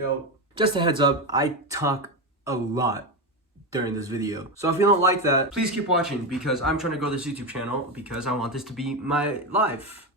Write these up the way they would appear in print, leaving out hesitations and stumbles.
Yo, just a heads up, I talk a lot during this video. So if you don't like that, please keep watching because I'm trying to grow this YouTube channel because I want this to be my life,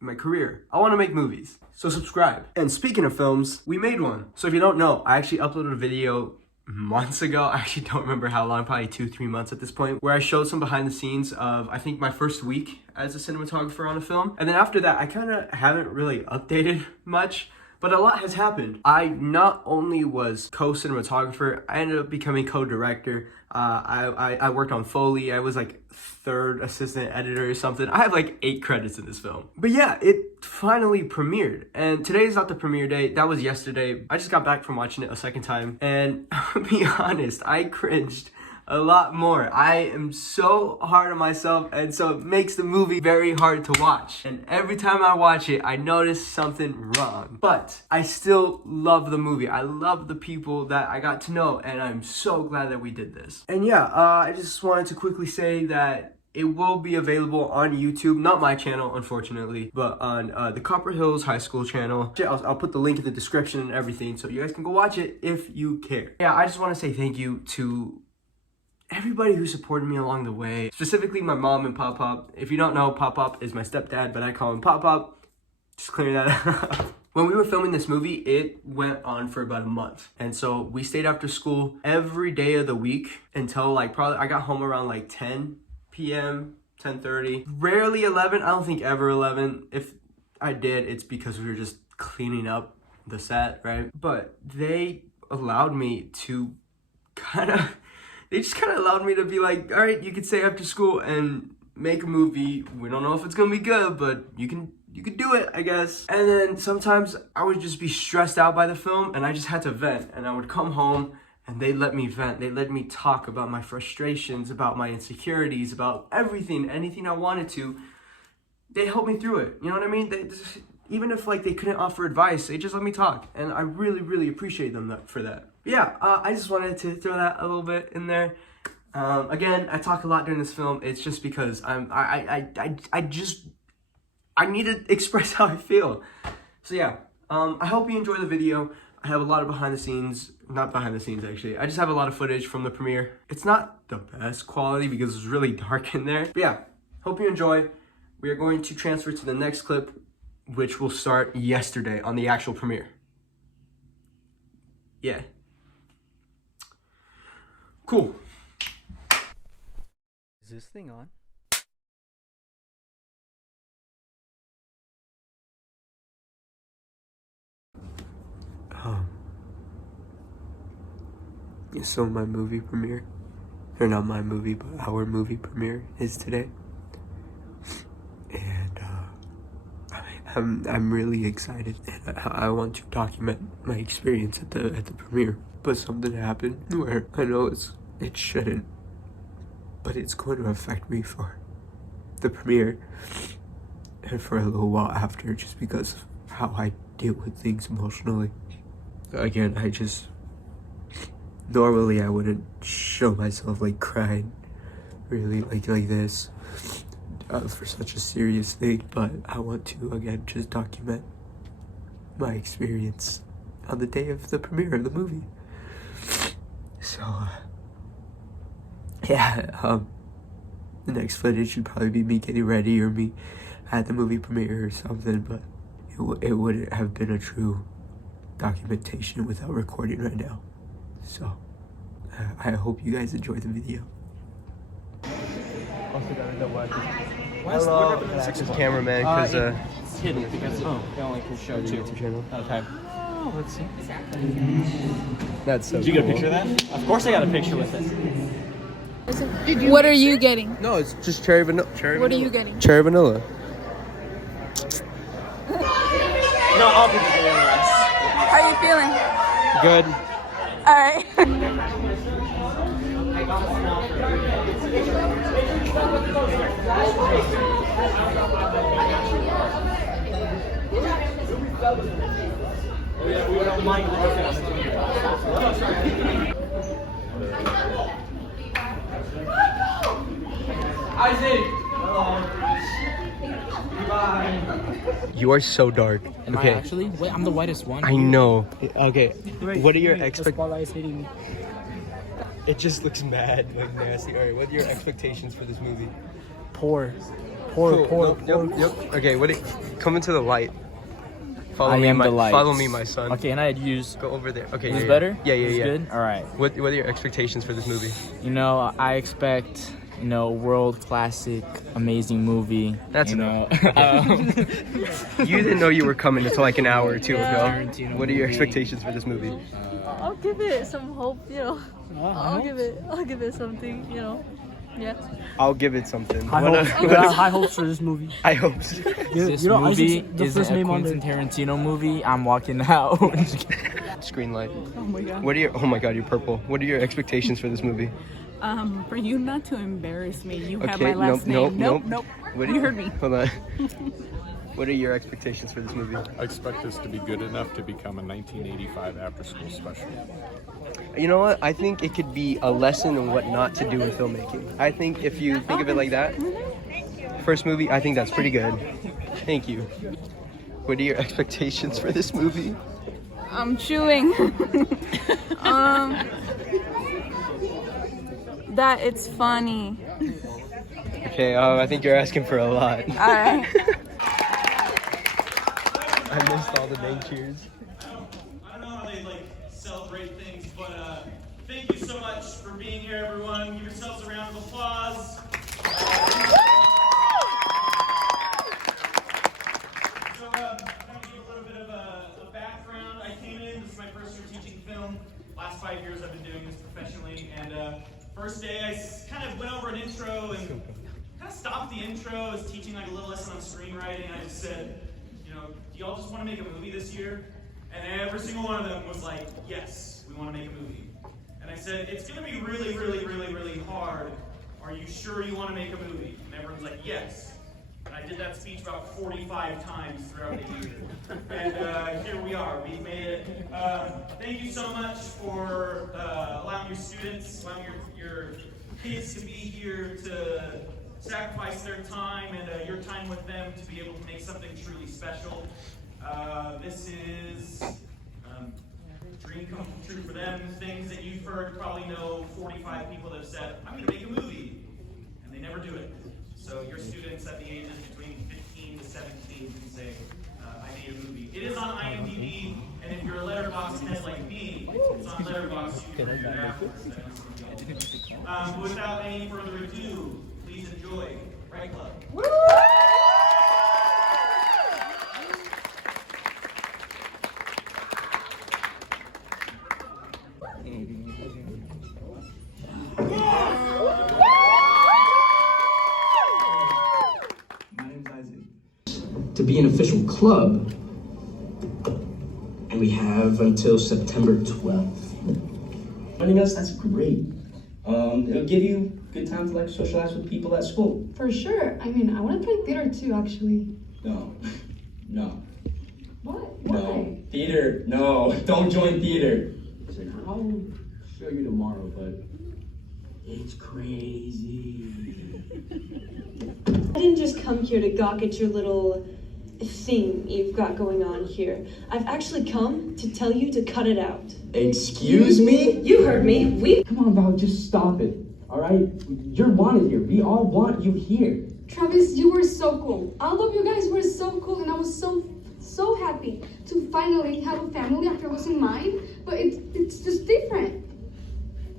my career. I want to make movies, so subscribe. And speaking of films, we made one. So if you don't know, I actually uploaded a video months ago. I actually don't remember how long, probably 2-3 months at this point, where I showed some behind the scenes of, I think, my first week as a cinematographer on a film. And then after that, I kind of haven't really updated much. But a lot has happened. I not only was co-cinematographer, I ended up becoming co-director. I worked on Foley. I was like third assistant editor or something. I have like 8 credits in this film. But yeah, it finally premiered. And today is not the premiere day. That was yesterday. I just got back from watching it a second time. And I'll be honest, I cringed a lot more. I am so hard on myself, and so it makes the movie very hard to watch. And every time I watch it, I notice something wrong. But I still love the movie. I love the people that I got to know, and I'm so glad that we did this. And yeah, I just wanted to quickly say that it will be available on YouTube, not my channel, unfortunately, but on the Copper Hills High School channel. I'll put the link in the description and everything, so you guys can go watch it if you care. Yeah, I just want to say thank you to everybody who supported me along the way, specifically my mom and Pop-Pop. If you don't know, Pop-Pop is my stepdad, but I call him Pop-Pop. Just clearing that up. When we were filming this movie, it went on for about a month. And so we stayed after school every day of the week until like probably I got home around like 10 p.m., 10:30. Rarely 11, I don't think ever 11. If I did, it's because we were just cleaning up the set, right? But they allowed me to they just kind of allowed me to be like, all right, you could stay after school and make a movie. We don't know if it's gonna be good, but you can do it, I guess. And then sometimes I would just be stressed out by the film and I just had to vent. And I would come home and they let me vent. They let me talk about my frustrations, about my insecurities, about everything, anything I wanted to. They helped me through it, you know what I mean? Even if like they couldn't offer advice, they just let me talk. And I really, really appreciate them for that. Yeah, I just wanted to throw that a little bit in there. Again, I talk a lot during this film. It's just because I need to express how I feel. So yeah, I hope you enjoy the video. I have a lot of behind the scenes, not behind the scenes actually. I just have a lot of footage from the premiere. It's not the best quality because it's really dark in there. But yeah, hope you enjoy. We are going to transfer to the next clip, which will start yesterday on the actual premiere. Yeah. Cool. Is this thing on? So my movie premiere, or not my movie, but our movie premiere is today. And I'm really excited, and I want to document my experience at the premiere. But something happened where I know it shouldn't, but it's going to affect me for the premiere and for a little while after, just because of how I deal with things emotionally. Again, normally I wouldn't show myself like crying really like this for such a serious thing, but I want to again just document my experience on the day of the premiere of the movie. So yeah, the next footage should probably be me getting ready or me at the movie premiere or something, but it wouldn't have been a true documentation without recording right now. So I hope you guys enjoy the video. Hello, this is cameraman because it's hidden because it only can show 2 YouTube channel. at a time. Oh, let's see. That's so Did you get a cool. picture of that? Of course I got a picture with it. What are you getting? No, it's just cherry vanilla. What are you getting? Cherry vanilla. No, I'll be the rest. How are you feeling? Good. All right. Isaac! You are so dark. Am I actually? Wait, I'm the whitest one. I know. Okay. What are your The spotlight is hitting me. It just looks mad, like nasty. All right. What are your expectations for this movie? Poor. Yep. Okay. Come into the light. Follow I me, am the light. Follow me, my son. Okay, and I'd use. Go over there. Okay. Is this yeah, better? Yeah. Is this good? All right. What are your expectations for this movie? You know, I expect, you know, world classic, amazing movie. That's you know. You didn't know you were coming until like an hour or two ago. Tarantino What are your movie. expectations for this movie? I'll give it some hope, you know. I'll give it something, you know. Yeah. I'll give it something. High hopes for this movie. I hope so. This You know, I movie just- the is first a name on Quentin Tarantino movie. I'm walking out. Screen light. Oh my god. What are your? Oh my God, you're purple. What are your expectations for this movie? For you not to embarrass me, you have Okay, my last name. nope. Nope. What do You heard me. Hold on. What are your expectations for this movie? I expect this to be good enough to become a 1985 after-school special. You know what? I think it could be a lesson on what not to do in filmmaking. I think if you think of it like that, first movie, I think that's pretty good. Thank you. What are your expectations for this movie? I'm chewing. That it's funny. Okay, I think you're asking for a lot. Alright. I missed all the name cheers. I don't know how they celebrate things, but thank you so much for being here, everyone. Give yourselves a round of applause. So, I'm going to give a little bit of a background. I came in, this is my first year teaching film. Last 5 years I've been doing this professionally, and first day I kind of went over an intro and kind of stopped the intro. I was teaching like a little lesson on screenwriting, and I just said, you know, do y'all just want to make a movie this year? And every single one of them was like, yes, we want to make a movie. And I said, it's going to be really, really, really, really hard. Are you sure you want to make a movie? And everyone's like, yes. And I did that speech about 45 times throughout the year. And here we are. We've made it. Thank you so much for allowing your students, allowing your kids to be here to sacrifice their time and your time with them to be able to make something truly special. This is dream come true for them. Things that you've heard, probably know 45 people that have said, I'm going to make a movie, and they never do it. So your students at the ages between 15 to 17 can say, I made a movie. It is on IMDb, and if you're a Letterboxd head like me, it's on Letterboxd. You can read it afterwards. Without any further ado, please enjoy Right Club. My name's Isaac. To be an official club, and we have until September 12th. Joining us, that's great. It'll give you good time to socialize with people at school. For sure. I mean, I want to play theater too, actually. No, no, What? no. Why? Theater, no. Don't join theater. I'll show you tomorrow, but it's crazy. I didn't just come here to gawk at your little thing you've got going on here. I've actually come to tell you to cut it out. Excuse me? You heard me. Come on, Val, just stop it. All right? You're wanted here. We all want you here. Travis, you were so cool. All of you guys were so cool, and I was so happy to finally have a family after losing mine. But it's just different.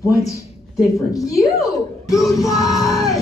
What's different? You! Goodbye!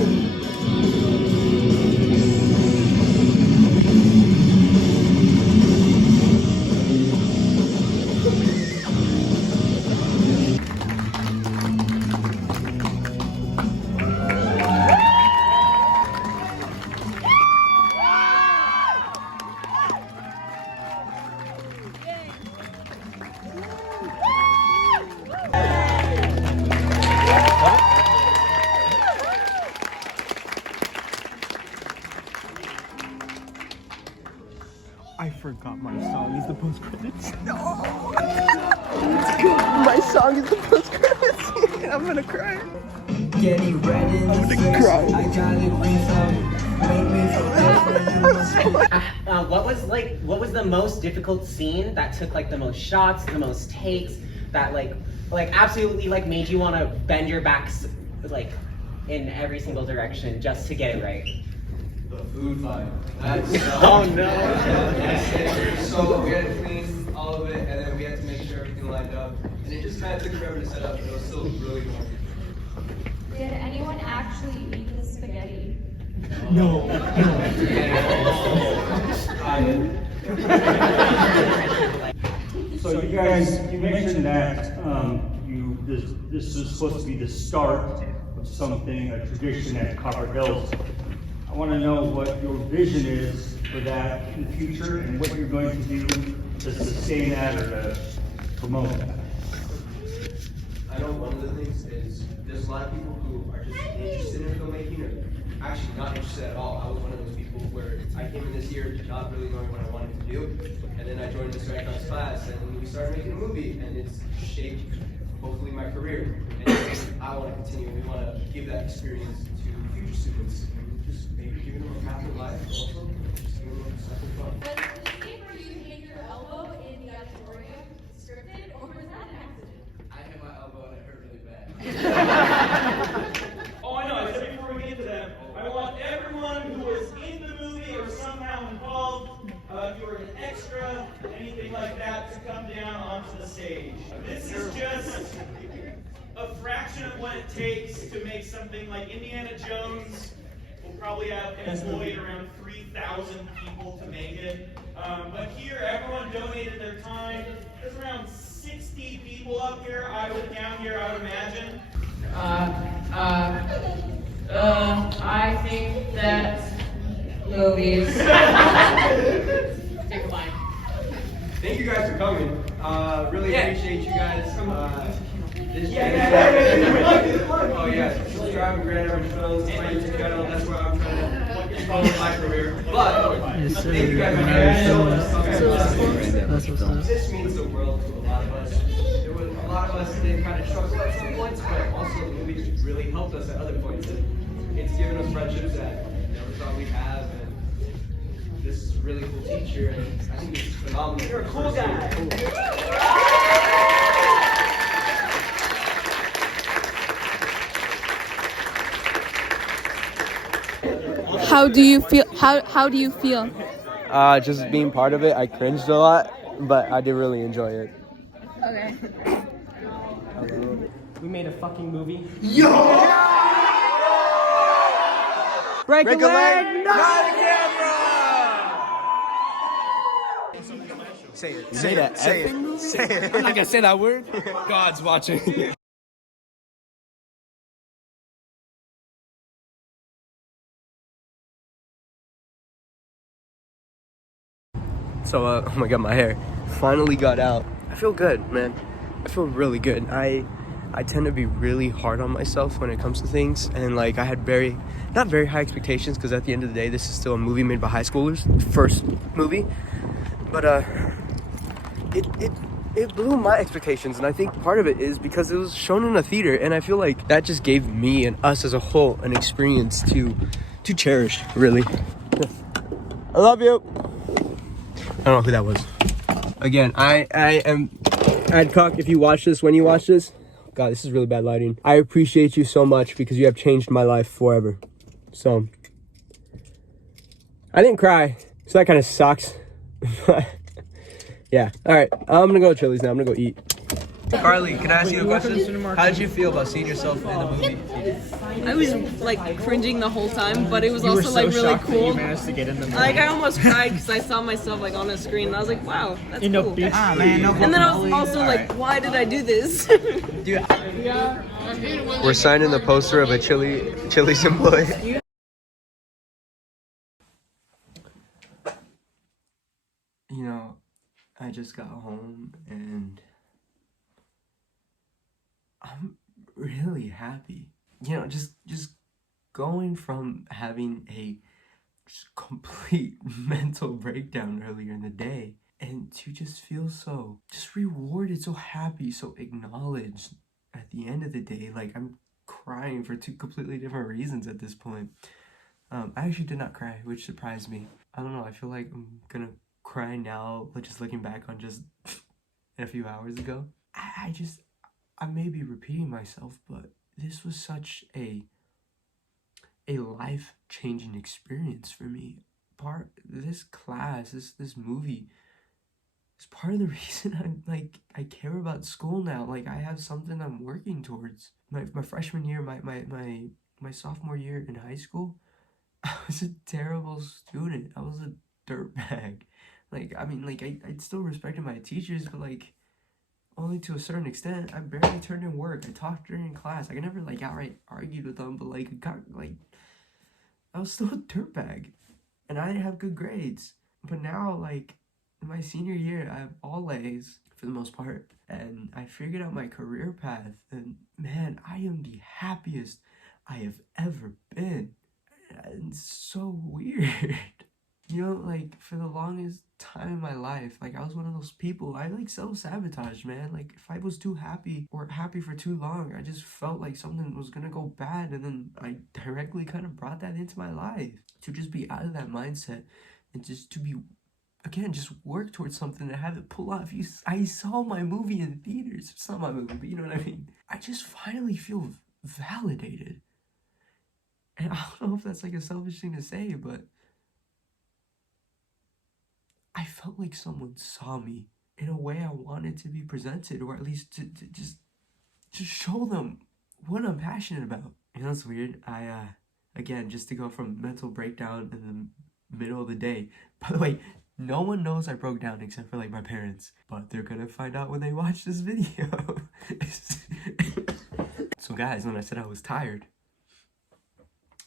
I forgot my song is the post credits. My song is the post credits. I'm gonna cry. Getting red in the face. I gotta bring some What was the most difficult scene that took like the most shots, the most takes, that like absolutely like made you want to bend your backs like in every single direction just to get it right? The food fight. That's Oh no. So we had to clean all of it, and then we had to make sure everything lined up. And it just kind of took forever to set up, but it was still really fun. Did anyone actually eat the spaghetti? No. So you guys, you mentioned that this is supposed to be the start of something, a tradition at Copper Hills. I want to know what your vision is for that in the future and what you're going to do to sustain that or to promote that. I know one of the things is there's a lot of people who are just interested in filmmaking or actually not interested at all. I was one of those people where I came in this year not really knowing what I wanted to do, and then I joined this Icons class, and we started making a movie, and it's shaped hopefully my career. And I want to continue. We want to give that experience to future students, and just maybe giving them a path in life, also just giving them something fun. Was the scene where you hit your elbow in the auditorium scripted, or was that an accident? I hit my elbow and it hurt really bad. Oh, I know. I said before we get to that, I want everyone who was in the movie or somehow involved, if you were an extra, anything like that, to come down onto the stage. This is just a fraction of what it takes to make something like Indiana Jones. We'll probably have employed around 3,000 people to make it. But here, everyone donated their time. There's around 60 people up here. I would down here, I would imagine. I think that movies. Take a line. Thank you guys for coming. Really appreciate you guys. Oh yeah, subscribe to Grand Average Films, my YouTube channel. That's where I'm trying to follow my career. But thank you guys again so much for coming. This means the world to a lot of us. There was a lot of us that kind of struggled at some points, but also the movie really helped us at other points. It's given us friendships that we never thought we'd have, and this is a really cool teacher, and I think it's phenomenal. You're a cool guy. How do you feel? How do you feel? Just being part of it, I cringed a lot, but I did really enjoy it. Okay. We made a fucking movie. Yo! Break a leg! Not again, bro! Say it. Say it. Say it. Say it. I'm not gonna say that word. God's watching. So, oh my god, my hair finally got out. I feel good, man. I feel really good. I tend to be really hard on myself when it comes to things, and like I had not very high expectations, because at the end of the day, this is still a movie made by high schoolers, first movie. But it blew my expectations, and I think part of it is because it was shown in a theater, and I feel like that just gave me and us as a whole an experience to cherish, really. I love you. I don't know who that was. Again, I am Adcock. If you watch this, when you watch this, God, this is really bad lighting. I appreciate you so much because you have changed my life forever. So, I didn't cry, so that kind of sucks. Yeah, all right, I'm gonna go to Chili's now. I'm gonna go eat. Carly, can I ask you a question? How did you feel about seeing yourself in the movie? I was like cringing the whole time, but it was You were also so like really shocked that you cool. managed to get in the movie. Like I almost cried because I saw myself like on a screen, and I was like, "Wow, that's cool." Man, no And then I was also like, "Why did I do this?" We're signing the poster of a Chili's employee. You know, I just got home and I'm really happy. You know, just going from having a just complete mental breakdown earlier in the day and to just feel so just rewarded, so happy, so acknowledged at the end of the day. Like, I'm crying for two completely different reasons at this point. I actually did not cry, which surprised me. I don't know, I feel like I'm gonna cry now, but just looking back on just a few hours ago. I may be repeating myself, but this was such a life-changing experience for me. This class, this movie is part of the reason I care about school now. Like, I have something I'm working towards. My freshman year, my sophomore year in high school, I was a terrible student. I was a dirtbag. Like, I mean, like, I still respected my teachers, but like, only to a certain extent. I barely turned in work. I talked during class. I never like outright argued with them, but like, I was still a dirtbag, and I didn't have good grades. But now, like, in my senior year, I have all A's for the most part, and I figured out my career path, and man, I am the happiest I have ever been. And it's so weird. You know, like, for the longest time in my life, like, I was one of those people, I like self-sabotage, man. Like, if I was too happy or happy for too long, I just felt like something was gonna go bad, and then I directly kind of brought that into my life. To just be out of that mindset and just to be, again, just work towards something and have it pull off. I saw my movie in theaters. It's not my movie, but you know what I mean? I just finally feel validated. And I don't know if that's like a selfish thing to say, but I felt like someone saw me in a way I wanted to be presented, or at least to just show them what I'm passionate about. You know, it's weird. Again, just to go from mental breakdown in the middle of the day. By the way, no one knows I broke down except for like my parents, but they're gonna find out when they watch this video. So guys, when I said I was tired,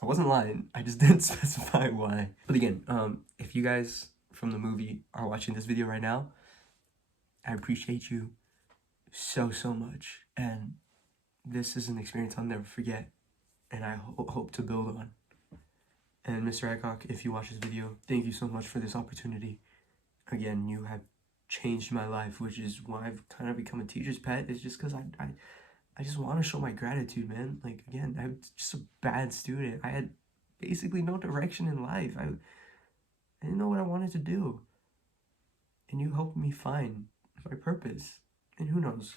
I wasn't lying. I just didn't specify why. But again, if you guys from the movie are watching this video right now, I appreciate you so much, and this is an experience I'll never forget, and I hope to build on. And Mr. Aycock, if you watch this video, thank you so much for this opportunity. Again, you have changed my life, which is why I've kind of become a teacher's pet. It's just because I just want to show my gratitude, man. Like, again, I'm just a bad student. I had basically no direction in life. I didn't know what I wanted to do. And you helped me find my purpose. And who knows,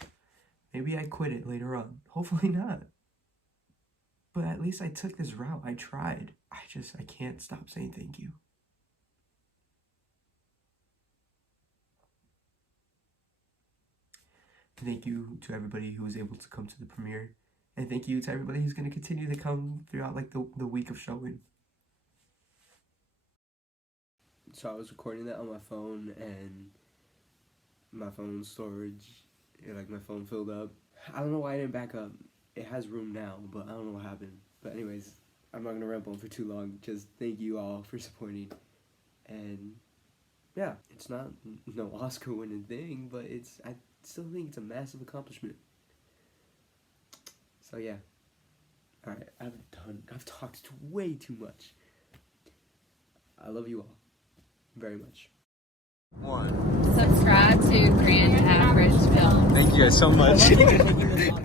maybe I quit it later on. Hopefully not. But at least I took this route. I tried. I can't stop saying thank you. Thank you to everybody who was able to come to the premiere. And thank you to everybody who's going to continue to come throughout like the week of showing. So I was recording that on my phone, and my phone storage, like my phone filled up. I don't know why I didn't back up. It has room now, but I don't know what happened. But anyways, I'm not going to ramble on for too long. Just thank you all for supporting. And yeah, it's not no Oscar winning thing, but I still think it's a massive accomplishment. So yeah. Alright, I've talked way too much. I love you all very much. Subscribe to Grand Average Film. Thank you guys so much.